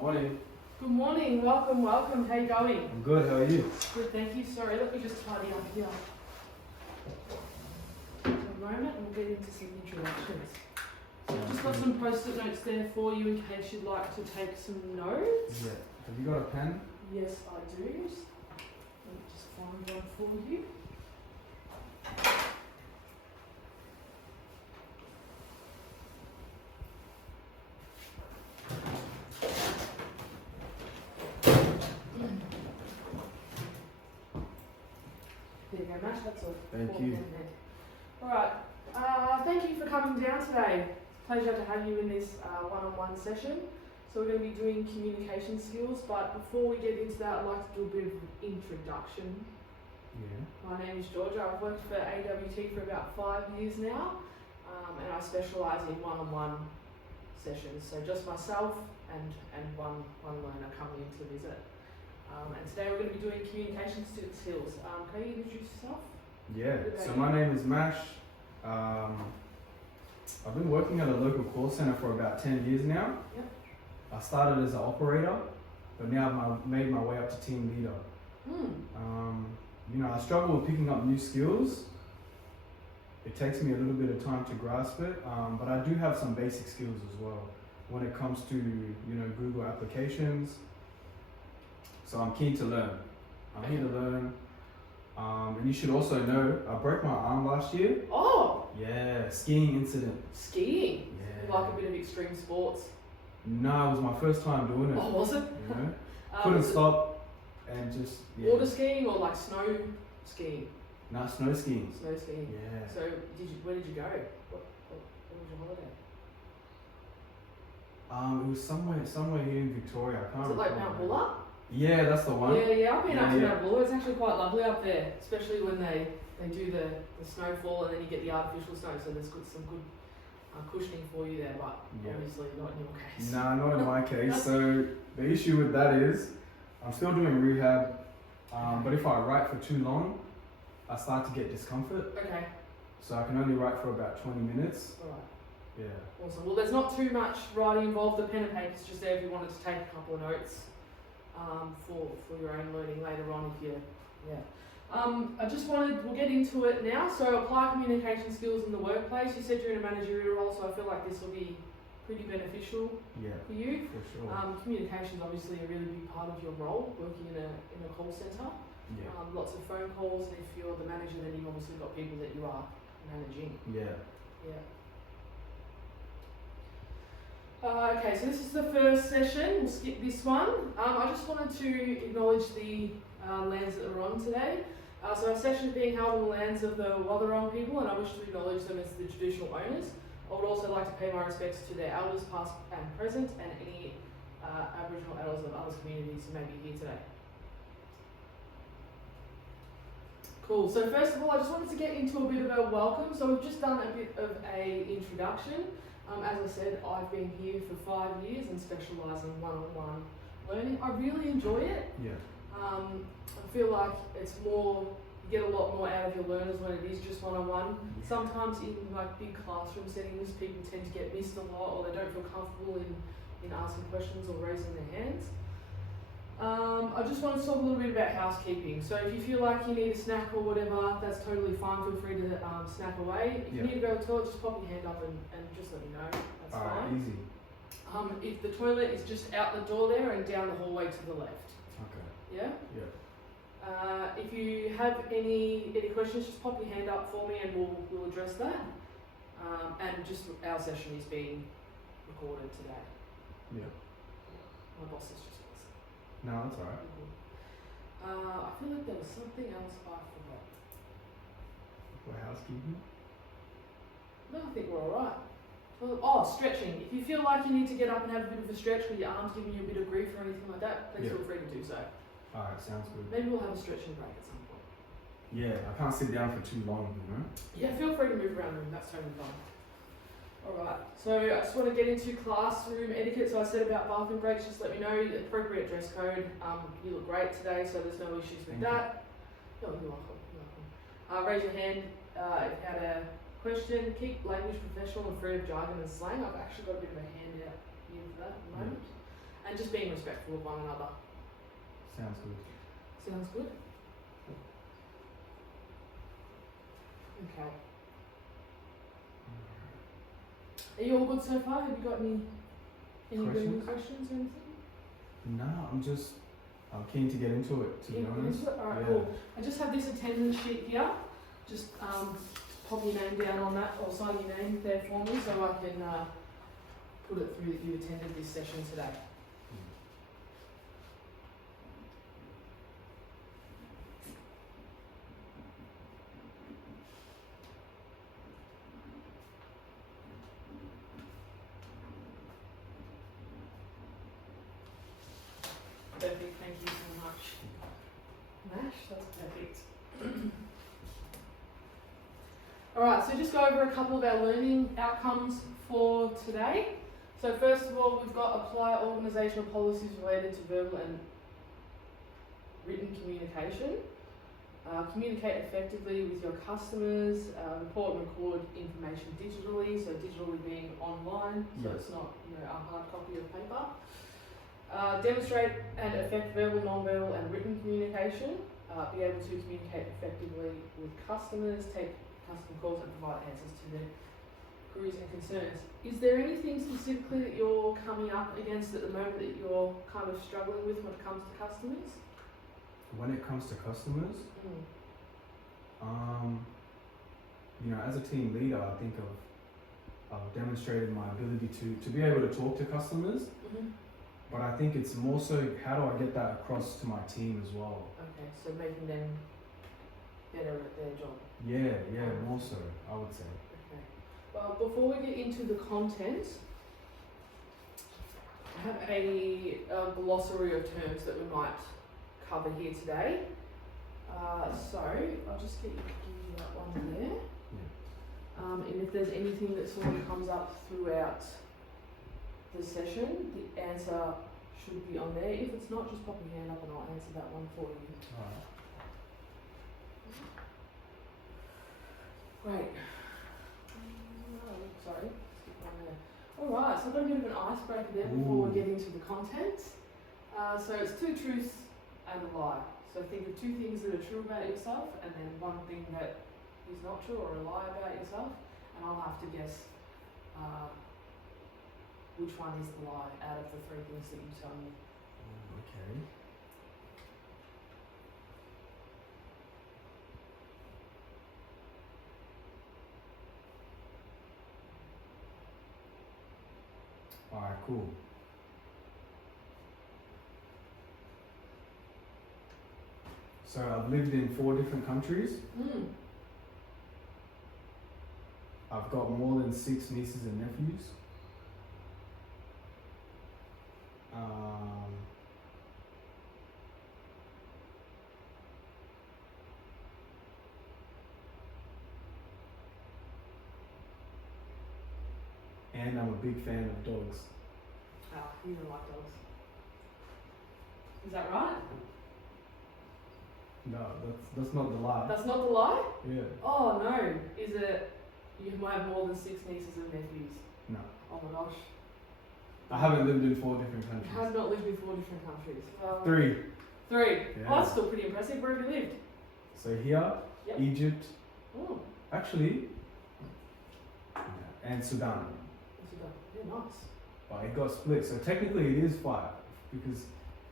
Morning. Good morning, welcome. How you going? I'm good, how are you? Good, thank you. Sorry, let me just tidy up here. For a moment, and we'll get into some introductions. So I've just got some post-it notes there for you in case you'd like to take some notes. Yeah. Have you got a pen? Yes, I do. Let me just find one for you. There you go, Matt. That's all. Thank you. Alright, thank you for coming down today. Pleasure to have you in this one-on-one session. So we're going to be doing communication skills, but before we get into that, I'd like to do a bit of an introduction. Yeah. My name is Georgia. I've worked for AWT for about 5 years now, and I specialise in one-on-one sessions. So just myself and one learner coming in to visit. And today we're going to be doing communication skills. Can you introduce yourself? Yeah. So my name is Mash. I've been working at a local call centre for about 10 years now. Yep. I started as an operator, but now I've made my way up to team leader. I struggle with picking up new skills. It takes me a little bit of time to grasp it, but I do have some basic skills as well when it comes to Google applications. So I'm keen to learn. I'm here to learn. And you should also know, I broke my arm last year. Oh! Yeah, skiing incident. Skiing? Yeah. You like a bit of extreme sports? No, it was my first time doing it. Oh, was it? Couldn't stop and just... Yeah. Water skiing or like snow skiing? No, snow skiing. Snow skiing. Yeah. So where did you go? What was your holiday? It was somewhere here in Victoria. I can't Was it like recall. Mount Buller? Yeah, that's the one. Yeah, I've been up to Yeah. Mount Buller. It's actually quite lovely up there, especially when they do the snowfall and then you get the artificial snow, so there's some good cushioning for you there, but Yeah. obviously not in your case. Nah, not in my case. So the issue with that is, I'm still doing rehab, but if I write for too long, I start to get discomfort. Okay, So I can only write for about 20 minutes. alright. Yeah. Awesome. Well, there's not too much writing involved. The pen and paper's just there if you wanted to take a couple of notes for your own learning later on if you, we'll get into it now. So apply communication skills in the workplace. You said you're in a managerial role, so I feel like this will be pretty beneficial Yeah, for you. for sure. Communication is obviously a really big part of your role, working in a call centre. Yeah. Lots of phone calls, and if you're the manager, then you've obviously got people that you are managing. Yeah. Yeah. Okay, so this is the first session. We'll skip this one. I just wanted to acknowledge the lands that are on today. So our session is being held on the lands of the Wathaurong people, and I wish to acknowledge them as the traditional owners. I would also like to pay my respects to their elders, past and present, and any Aboriginal elders of other communities who may be here today. Cool. So first of all, I just wanted to get into a bit of a welcome. So we've just done a bit of a introduction. As I said, I've been here for 5 years and specialise in one-on-one learning. I really enjoy it. Yeah. I feel like it's more, you get a lot more out of your learners when it is just one-on-one. Yeah. Sometimes in like big classroom settings, people tend to get missed a lot, or they don't feel comfortable in asking questions or raising their hands. I just want to talk a little bit about housekeeping. So if you feel like you need a snack or whatever, that's totally fine. Feel free to snack away. If you need to go to the toilet, just pop your hand up and just let me know. That's fine. Easy. If the toilet is just out the door there and down the hallway to the left. Okay. Yeah? Yeah. If you have any questions, just pop your hand up for me and we'll address that. And just our session is being recorded today. Yeah. My boss is just No, that's alright. I feel like there was something else I forgot. For housekeeping? No, I think we're alright. Oh, stretching. If you feel like you need to get up and have a bit of a stretch with your arms giving you a bit of grief or anything like that, please feel free to do so. Alright, sounds good. Maybe we'll have a stretching break at some point. Yeah, I can't sit down for too long, Yeah, feel free to move around the room. That's totally fine. Alright, so I just want to get into classroom etiquette. So I said about bathroom breaks, just let me know the appropriate dress code. You look great today, so there's no issues with that. Oh, you're welcome. Raise your hand if you had a question. Keep language professional and free of jargon and slang. I've actually got a bit of a handout here for that at the moment. and just being respectful of one another. Sounds good. Sounds good? Okay. Are you all good so far? Have you got any burning questions or anything? No, I'm keen to get into it, to be honest. Alright, Yeah. cool. I just have this attendance sheet here. Just pop your name down on that, or sign your name there for me so I can put it through that you attended this session today. Perfect, thank you so much. Nash, that's perfect. Alright, so just go over a couple of our learning outcomes for today. So first of all, we've got apply organisational policies related to verbal and written communication. Communicate effectively with your customers, report and record information digitally, so digitally being online, so it's not a hard copy of paper. Demonstrate and affect verbal, non-verbal and written communication. Be able to communicate effectively with customers, take customer calls and provide answers to their queries and concerns. Is there anything specifically that you're coming up against at the moment that you're kind of struggling with when it comes to customers? When it comes to customers, as a team leader, I think I've demonstrated my ability to be able to talk to customers. But I think it's more so how do I get that across to my team as well. Okay, so making them better at their job. Yeah, more so, I would say. Okay. Well, before we get into the content, I have a glossary of terms that we might cover here today. So I'll just get you to do that one there. And if there's anything that sort of comes up throughout the session, the answer should be on there. If it's not, just pop your hand up and I'll answer that one for you. Great. Sorry, skip one there. Alright, so I've got a bit of an icebreaker there before we get into the content. So it's two truths and a lie. So think of two things that are true about yourself and then one thing that is not true or a lie about yourself, and I'll have to guess which one is the lie out of the three things that you tell me. Okay. Alright, cool. So I've lived in 4 different countries. I've got more than 6 nieces and nephews. And I'm a big fan of dogs. You don't like dogs. Is that right? No, that's not the lie. That's not the lie? Yeah. Oh no. Is it you might have more than 6 nieces and nephews? No. Oh my gosh. I haven't lived in 4 different countries. Has not lived in 4 different countries. 3. 3. Yeah. Oh, that's still pretty impressive. Where have you lived? So here, Egypt, actually, and Sudan. Yeah, nice. But it got split, so technically it is 5 because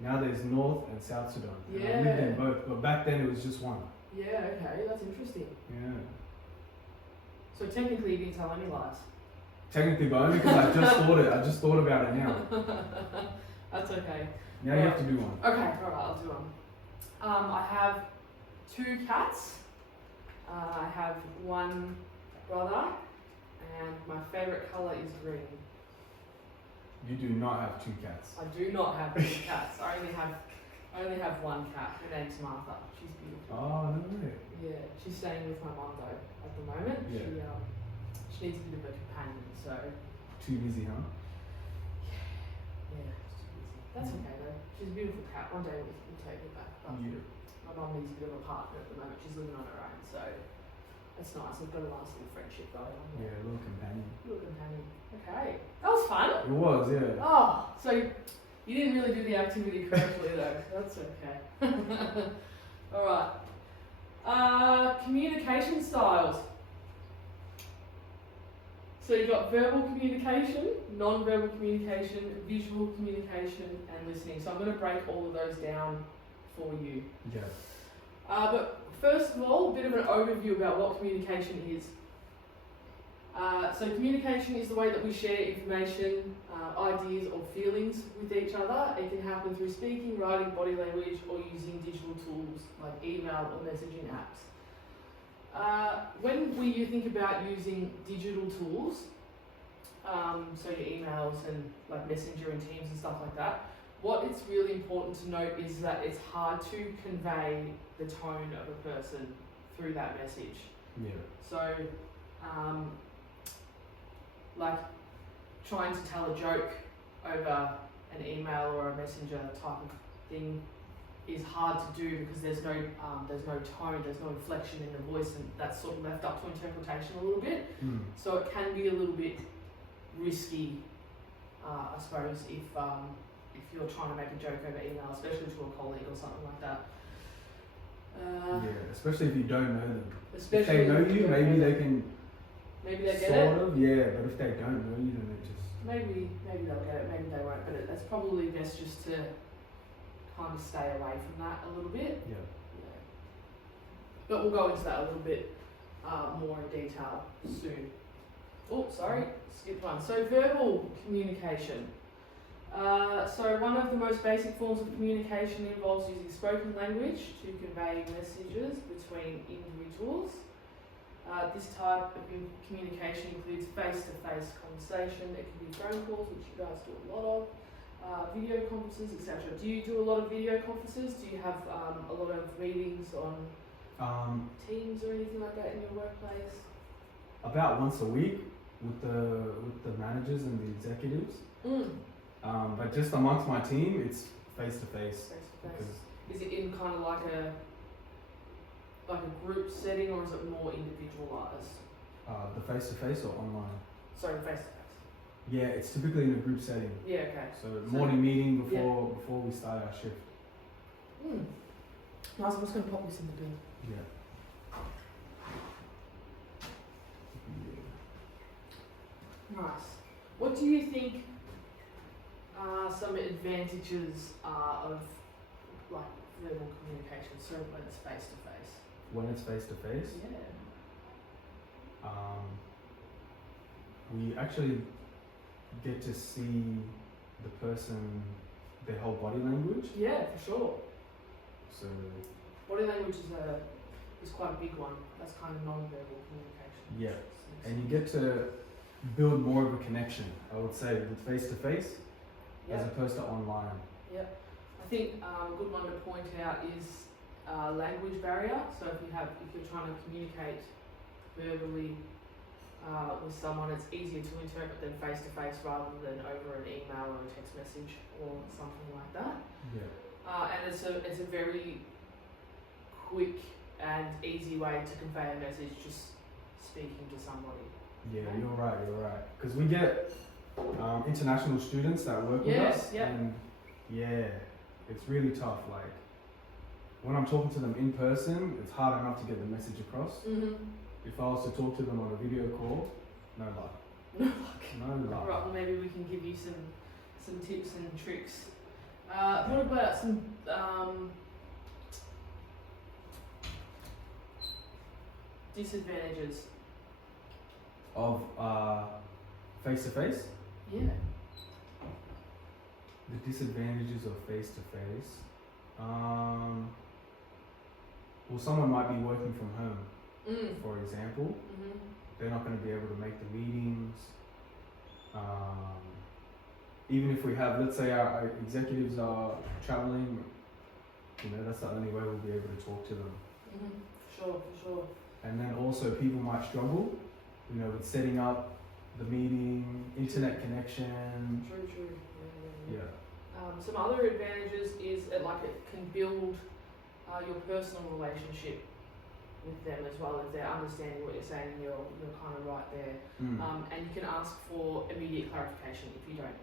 now there's North and South Sudan. And I lived in both, but back then it was just 1. Yeah, okay, that's interesting. Yeah. So technically you didn't tell any lies. Technically, but only because I just thought about it now. That's okay. Now you have to do one. Okay, alright, I'll do one. I have 2 cats. I have 1 brother, and my favourite colour is green. You do not have 2 cats. I do not have 2 cats. I only have 1 cat. Her name's Martha. She's beautiful. Oh, no way. Yeah, she's staying with my mum though at the moment. Yeah. She needs a bit of a companion, so. Too busy, huh? Yeah, it's too busy. That's okay though. She's a beautiful cat. One day we'll take her back. But my mum needs a bit of a partner at the moment. She's living on her own, so it's nice. We've got a nice little friendship going on. Yeah, a little companion. Little companion. Okay. That was fun. It was, yeah. Oh, so You didn't really do the activity correctly though, so that's okay. Alright. Communication styles. So you've got verbal communication, non-verbal communication, visual communication, and listening. So I'm going to break all of those down for you. Yeah. But first of all, a bit of an overview about what communication is. So communication is the way that we share information, ideas or feelings with each other. It can happen through speaking, writing, body language, or using digital tools like email or messaging apps. When you think about using digital tools, so your emails and like Messenger and Teams and stuff like that, what it's really important to note is that it's hard to convey the tone of a person through that message. Yeah. So, like trying to tell a joke over an email or a messenger type of thing is hard to do because there's no tone, there's no inflection in the voice, and that's sort of left up to interpretation a little bit. So it can be a little bit risky, I suppose, if you're trying to make a joke over email, especially to a colleague or something like that. Yeah, especially if you don't know them. If Especially they know you, maybe they can maybe they get sort it. of, yeah. But if they don't know you, then it just Maybe they'll get it, maybe they won't. But it's probably best just to kind of stay away from that a little bit. yeah. Yeah. But we'll go into that a little bit more in detail soon. Oh, sorry, skipped one. So verbal communication. So one of the most basic forms of communication involves using spoken language to convey messages between individuals. This type of communication includes face-to-face conversation. It can be phone calls, which you guys do a lot of, video conferences, etc. Do you do a lot of video conferences? Do you have a lot of meetings on Teams or anything like that in your workplace? About once a week with the managers and the executives. But just amongst my team, it's face to face. Is it in kind of like a group setting, or is it more individualized? The face to face or online? Sorry, face to face. Yeah, it's typically in a group setting. Yeah, okay. So morning meeting before we start our shift. Nice, I'm just going to pop this in the bin. Yeah. Nice. What do you think some advantages are of like verbal communication, so when it's face to face? When it's face to face, Yeah. we actually get to see the person, their whole body language. Yeah, for sure. So Body language is quite a big one. That's kind of non-verbal communication. yeah, and you get to build more of a connection, I would say, with face to face as opposed to online. Yeah. I think a good one to point out is language barrier. So if you're trying to communicate verbally with someone, it's easier to interpret than face to face rather than over an email or a text message or something like that. Yeah. And it's a very quick and easy way to convey a message, just speaking to somebody. Yeah, you're right. Because we get international students that work with us, and yeah, it's really tough. Like when I'm talking to them in person, it's hard enough to get the message across. If I was to talk to them on a video call, no luck. No luck. No luck. Right, well maybe we can give you some tips and tricks. What about some disadvantages? Of face to face. Yeah. The disadvantages of face to face. Well, someone might be working from home, for example. They're not going to be able to make the meetings. Even if we have, let's say our executives are traveling, that's the only way we'll be able to talk to them. For sure. And then also people might struggle, with setting up the meeting, internet connection. True. Yeah. Some other advantages is it can build your personal relationship with them as well, if they're understanding what you're saying and you're kind of right there. And you can ask for immediate clarification if you don't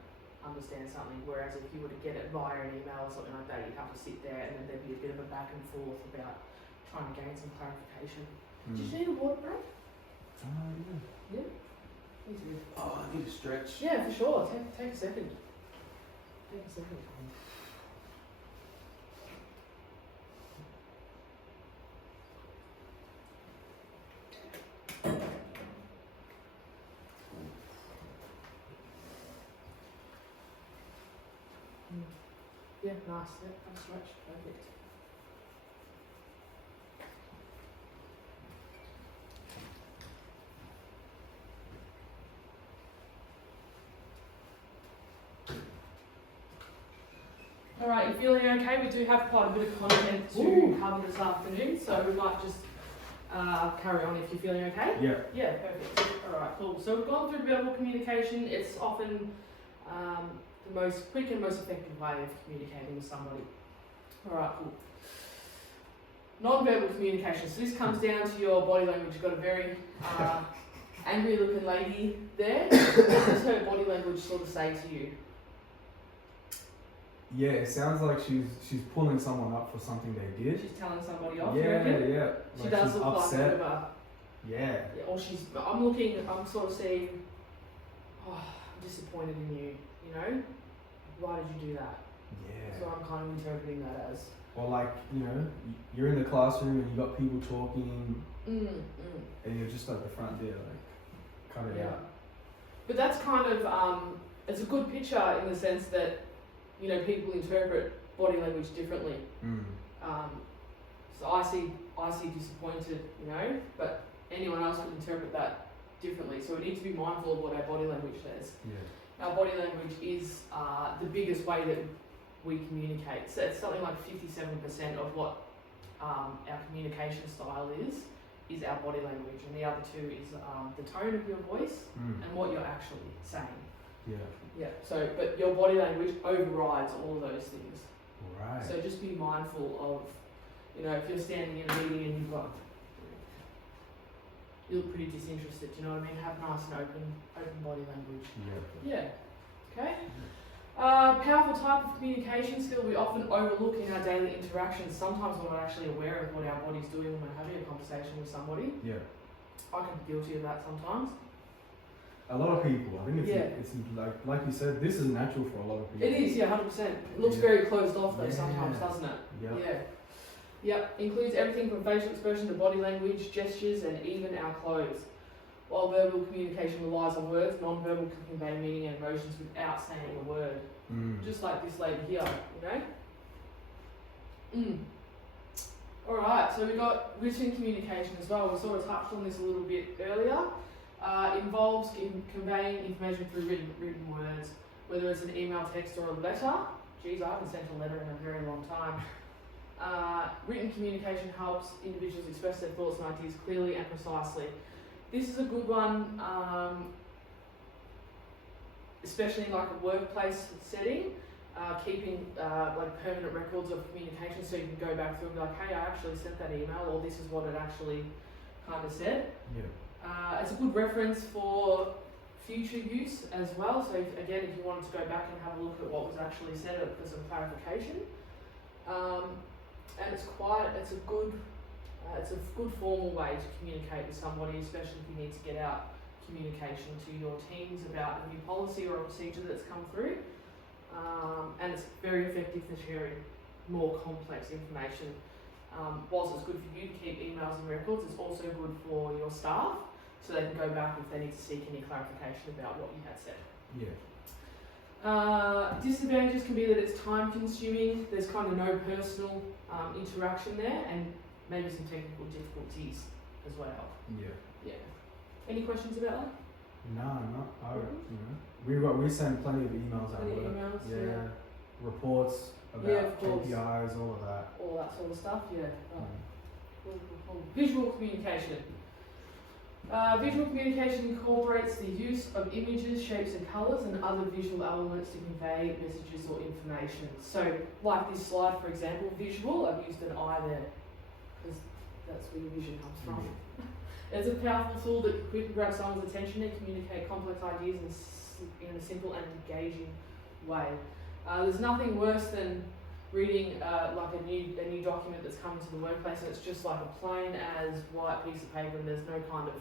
understand something. Whereas if you were to get it via an email or something like that, you'd have to sit there and then there'd be a bit of a back and forth about trying to gain some clarification. Mm. Did you need a water break? Yeah. Yeah. Me too. Oh, I need to stretch. Yeah, for sure. Take a second. Take a second. Yeah, nice. Yeah, that's much perfect. All right, you feeling okay? We do have quite a bit of content to cover this afternoon, so we might just carry on if you're feeling okay. Yeah. Yeah, perfect. All right, cool. So we've gone through verbal communication. It's often the most quick and most effective way of communicating with somebody. All right, cool. Non-verbal communication. So this comes down to your body language. You've got a very angry-looking lady there. What does her body language sort of say to you? Yeah, it sounds like she's pulling someone up for something they did. She's telling somebody off. You Yeah, reckon? yeah. She Like does she's look upset. like a bit of a. Yeah. Yeah, or I'm sort of seeing, oh, I'm disappointed in you, you know? Why did you do that? Yeah. So I'm kind of interpreting that as. Or like, you know, you're in the classroom and you got people talking and you're just at the front there, like, cut it Yeah. out. But that's kind of, it's a good picture in the sense that, you know, people interpret body language differently. So I see disappointed, you know, but anyone else would interpret that differently. So we need to be mindful of what our body language says. Yeah. Our body language is the biggest way that we communicate. So it's something like 57% of what our communication style is our body language, and the other two is the tone of your voice and what you're actually saying. Yeah. Yeah. So, but your body language overrides all of those things. Right. So just be mindful of, you know, if you're standing in a meeting and you look pretty disinterested, you know what I mean? Have nice and open body language. Yeah. Yeah. Okay. Powerful type of communication skill we often overlook in our daily interactions. Sometimes we're not actually aware of what our body's doing when we're having a conversation with somebody. Yeah. I can be guilty of that sometimes. A lot of people, I think Yeah. it's like you said, this is natural for a lot of people. It is, yeah, 100%. It looks Yeah. very closed off though Yeah. sometimes, doesn't it? Yeah. Yeah. Yep. Includes everything from facial expression to body language, gestures, and even our clothes. While verbal communication relies on words, non-verbal can convey meaning and emotions without saying a word. Just like this lady here, you know? Alright, so we've got written communication as well. We sort of touched on this a little bit earlier. Involves conveying information through written words, whether it's an email, text, or a letter. Geez, I haven't sent a letter in a very long time. Written communication helps individuals express their thoughts and ideas clearly and precisely. This is a good one, especially in like a workplace setting, keeping like permanent records of communication so you can go back through and be like, hey, I actually sent that email, or this is what it actually kind of said. Yeah. It's a good reference for future use as well. So if you wanted to go back and have a look at what was actually said for some clarification. And it's a good formal way to communicate with somebody, especially if you need to get out communication to your teams about a new policy or a procedure that's come through. And it's very effective for sharing more complex information. Whilst it's good for you to keep emails and records, it's also good for your staff so they can go back if they need to seek any clarification about what you had said. Yeah. Disadvantages can be that it's time consuming, there's kind of no personal interaction there, and maybe some technical difficulties as well. Yeah. Yeah. Any questions about that? No, not. You know, we send plenty of emails out. Plenty of emails, yeah. Reports about Yeah, of course. KPIs, all of that. All that sort of stuff, yeah. Cool. Visual communication. Visual communication incorporates the use of images, shapes and colours and other visual elements to convey messages or information. So, like this slide for example, visual, I've used an eye there because that's where your vision comes from. It's a powerful tool that quickly grabs someone's attention and communicate complex ideas in a simple and engaging way. There's nothing worse than reading like a new document that's coming to the workplace and it's just like a plain as white piece of paper and there's no kind of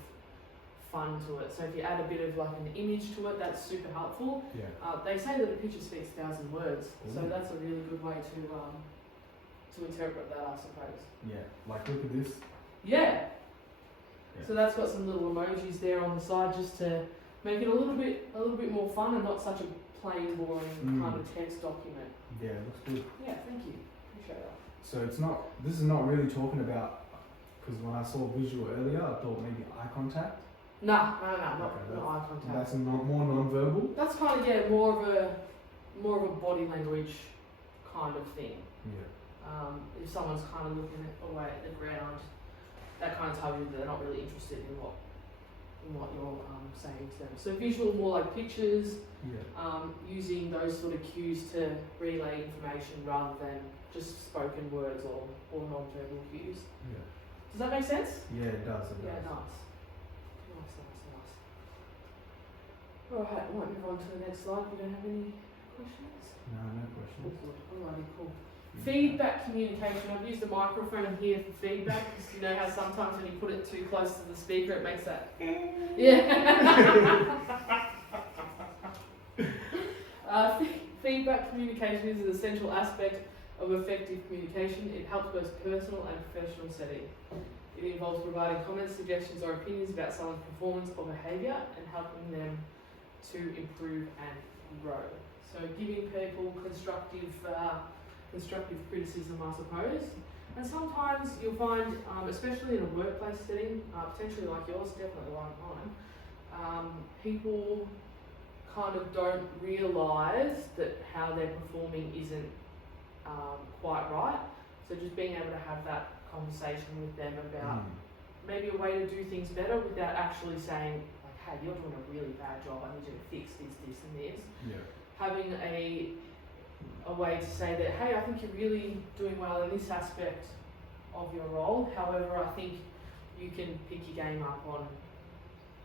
fun to it. So if you add a bit of like an image to it, that's super helpful. Yeah. They say that a picture speaks 1,000 words, so Ooh. that's a really good way to interpret that, I suppose. Yeah. Like look at this. Yeah. Yeah. So that's got some little emojis there on the side just to make it a little bit more fun and not such a plain, boring kind of text document. Yeah, it looks good. Yeah, thank you. Appreciate that. So it's not. This is not really talking about. Because when I saw visual earlier, I thought maybe eye contact. No, not eye contact. That's more non-verbal. That's kind of more of a body language kind of thing. Yeah. If someone's kind of looking away at the ground, that kind of tells you that they're not really interested in what you're saying to them. So visual, more like pictures, using those sort of cues to relay information rather than just spoken words or non-verbal cues. Yeah. Does that make sense? Yeah, it does. Yeah, nice. Alright, I might move on to the next slide. You don't have any questions? No questions. Alrighty, cool. Feedback communication. I've used the microphone here for feedback because you know how sometimes when you put it too close to the speaker it makes that feedback communication is an essential aspect of effective communication. It helps both personal and professional setting. It involves providing comments, suggestions or opinions about someone's performance or behaviour and helping them to improve and grow. So giving people constructive criticism, I suppose. And sometimes you'll find, especially in a workplace setting, potentially like yours, definitely like mine, people kind of don't realise that how they're performing isn't quite right. So just being able to have that conversation with them about maybe a way to do things better without actually saying, like, hey, you're doing a really bad job, I need you to fix this, this and this. Yeah. Having a way to say that, hey, I think you're really doing well in this aspect of your role. However, I think you can pick your game up on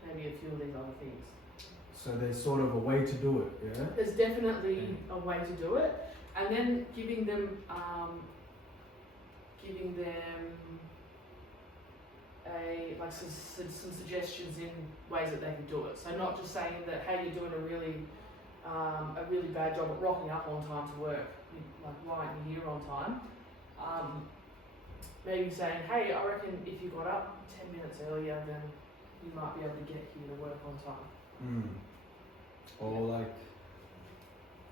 maybe a few of these other things. So there's sort of a way to do it, yeah? There's definitely a way to do it. And then giving them some suggestions in ways that they can do it. So not just saying that, hey, you're doing a really bad job at rocking up on time to work, like why aren't you here on time? Maybe saying, hey, I reckon if you got up 10 minutes earlier, then you might be able to get here to work on time. Or like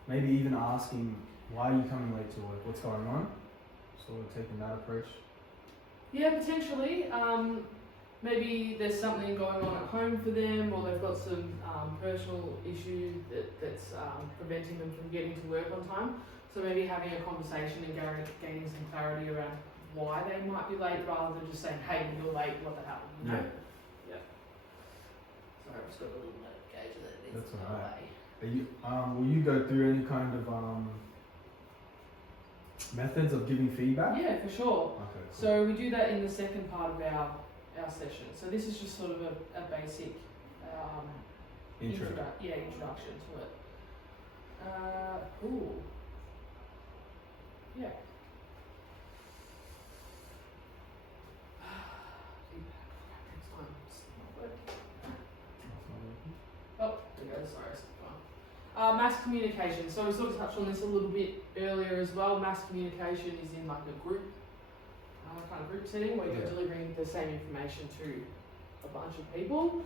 maybe even asking, why are you coming late to work? What's going on? Sort of taking that approach. Yeah, potentially. Maybe there's something going on at home for them, or they've got some personal issue that's preventing them from getting to work on time. So maybe having a conversation and gaining some clarity around why they might be late, rather than just saying, "Hey, you're late. What the hell?" You know? Yeah. Sorry, I've just got a little notification that it's That's not alright. late. Are you, will you go through any kind of methods of giving feedback? Yeah, for sure. Okay, cool. So we do that in the second part of our session. So this is just sort of a basic introduction to it. Cool. Yeah. Next time. It's not working. Oh, there we go. Sorry, it's fine. Mass communication. So we sort of touched on this a little bit earlier as well. Mass communication is in like a group kind of group setting where you're delivering the same information to a bunch of people.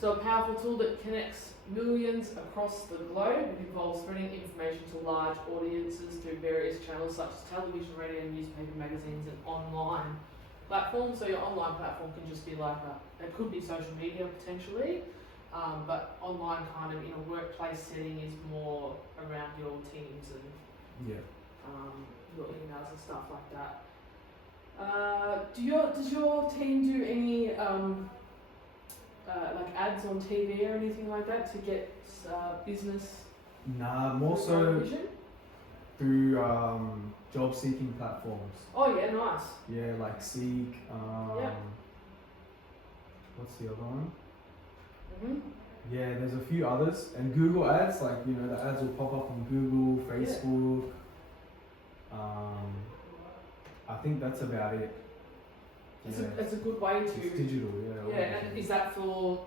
So a powerful tool that connects millions across the globe. It involves spreading information to large audiences through various channels such as television, radio, newspaper, magazines and online platforms. So your online platform can just be like it could be social media potentially, but online kind of in a workplace setting is more around your teams and your emails and stuff like that. Does your team do any like ads on TV or anything like that to get business? Nah, more so through job seeking platforms. Oh yeah, nice. Yeah, like Seek. What's the other one? Yeah, there's a few others, and Google ads, like, you know, the ads will pop up on Google, Facebook. I think that's about it. It's a good way It's to. digital, yeah. Yeah, and is that for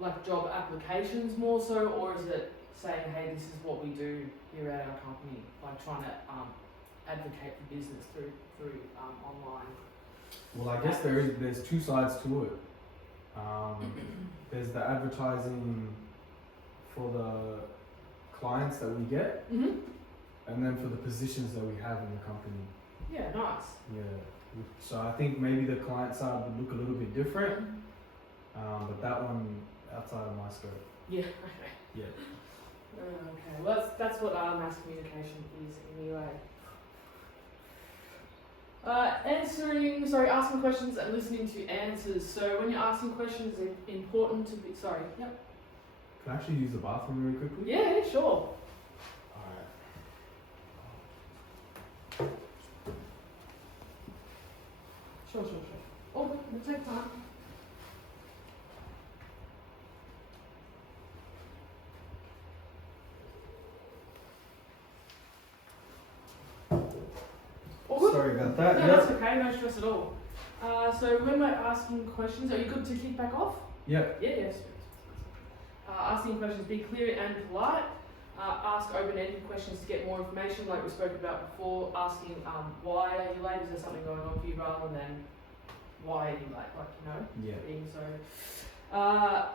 like job applications more so, or is it saying, hey, this is what we do here at our company, like trying to advocate for business through online? Well, I guess there's two sides to it. There's the advertising for the clients that we get, Mhm. and then for the positions that we have in the company. Yeah, nice. Yeah. So I think maybe the client side would look a little bit different, but that one outside of my scope. Yeah. Okay. Yeah. Okay. Well, that's what mass communication is anyway. Asking questions and listening to answers. So when you're asking questions, it's important to be. Sorry. Yep. Can I actually use the bathroom really quickly? Yeah. Sure. Alright. Sure. Oh, we'll take time. All good? Sorry about that. No, Yeah. that's okay. No stress at all. So when we're asking questions, are you good to kick back off? Yep. Yeah, yes. Asking questions, be clear and polite. Ask open-ended questions to get more information, like we spoke about before. Asking why are you late? Is there something going on for you, rather than why are you late? Like, you know, Yeah. being so.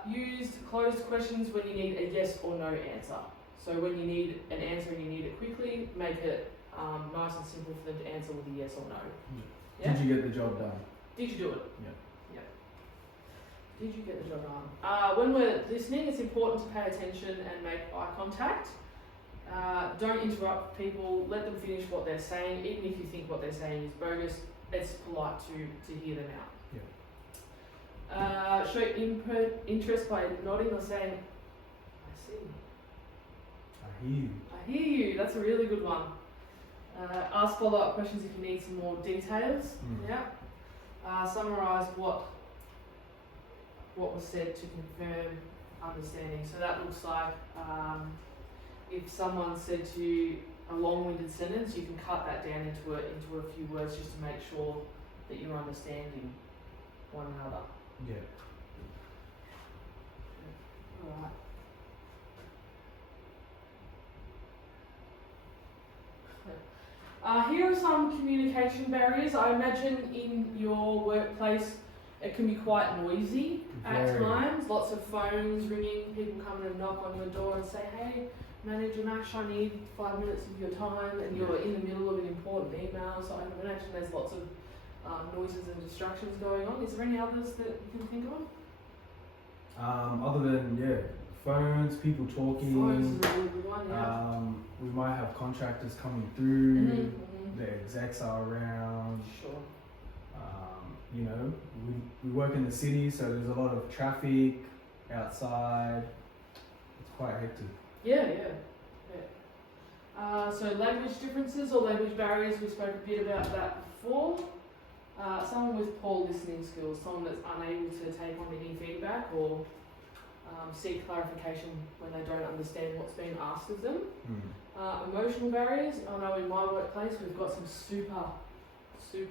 Use closed questions when you need a yes or no answer. So when you need an answer and you need it quickly, make it nice and simple for them to answer with a yes or no. Yeah? Did you get the job done? Did you do it? Yeah. Did you get the job done? When we're listening, it's important to pay attention and make eye contact. Don't interrupt people. Let them finish what they're saying. Even if you think what they're saying is bogus, it's polite to hear them out. Yeah. Show interest by nodding or saying, I see. I hear you. I hear you. That's a really good one. Ask follow-up questions if you need some more details. Yeah. Summarise what was said to confirm understanding. So that looks like if someone said to you a long-winded sentence, you can cut that down into a few words just to make sure that you're understanding one another. Yeah. Alright. Here are some communication barriers. I imagine in your workplace it can be quite noisy at Very. times. Lots of phones ringing, people coming and knock on your door and say, hey, Manager Nash, I need 5 minutes of your time, and you're in the middle of an important email. So I can imagine there's lots of noises and distractions going on. Is there any others that you can think of? Other than phones, people talking. Phones is a really good one, yeah. We might have contractors coming through. Mhm. The execs are around. Sure. You know, we work in the city, so there's a lot of traffic outside. It's quite hectic. Yeah. So language differences or language barriers, we spoke a bit about that before. Someone with poor listening skills, someone that's unable to take on any feedback or seek clarification when they don't understand what's being asked of them. Emotional barriers, I know in my workplace we've got some super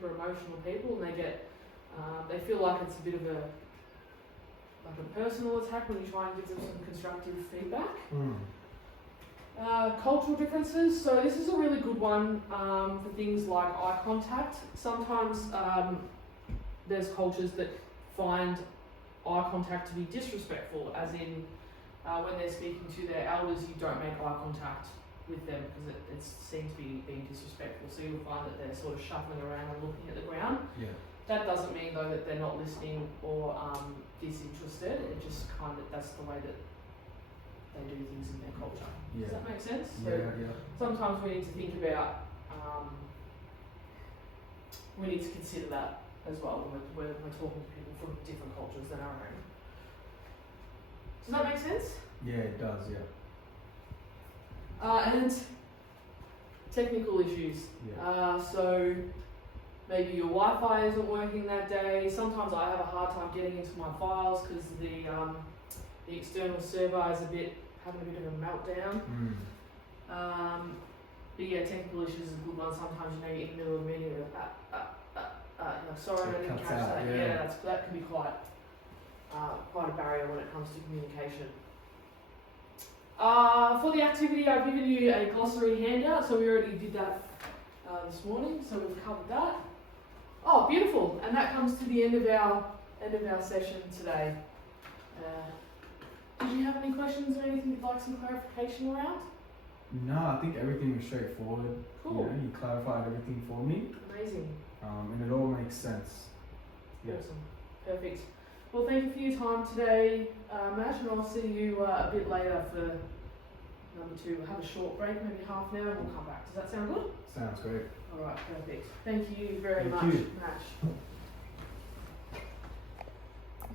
emotional people, and they feel like it's a bit of a personal attack when you try and give them some constructive feedback. Cultural differences, so this is a really good one for things like eye contact. Sometimes there's cultures that find eye contact to be disrespectful, as in when they're speaking to their elders, you don't make eye contact with them because it seems to be being disrespectful. So you'll find that they're sort of shuffling around and looking at the ground. Yeah. That doesn't mean though that they're not listening or disinterested. It just that's the way that they do things in their culture. Yeah. Does that make sense? So Yeah. sometimes we need to think about, we need to consider that as well when we're talking to people from different cultures than our own. Does that make sense? Yeah, it does. Yeah. And technical issues. Yeah. So maybe your Wi-Fi isn't working that day. Sometimes I have a hard time getting into my files because the external servo is having a bit of a meltdown. But yeah, technical issues is a good one. Sometimes you're in the middle of a meeting, you're like, sorry, I didn't catch that. Yeah, that can be quite a barrier when it comes to communication. For the activity, I've given you a glossary handout, so we already did that this morning, so we've covered that. Oh, beautiful! And that comes to the end of our session today. Did you have any questions or anything you'd like some clarification around? No, I think everything was straightforward. Cool. You clarified everything for me. Amazing. And it all makes sense. Yeah. Awesome. Perfect. Well, thank you for your time today, Matt, and I'll see you a bit later for number 2. We'll have a short break, maybe half an hour, and we'll come back. Does that sound good? Sounds great. All right, perfect. Thank you very Thank much, you. Matt.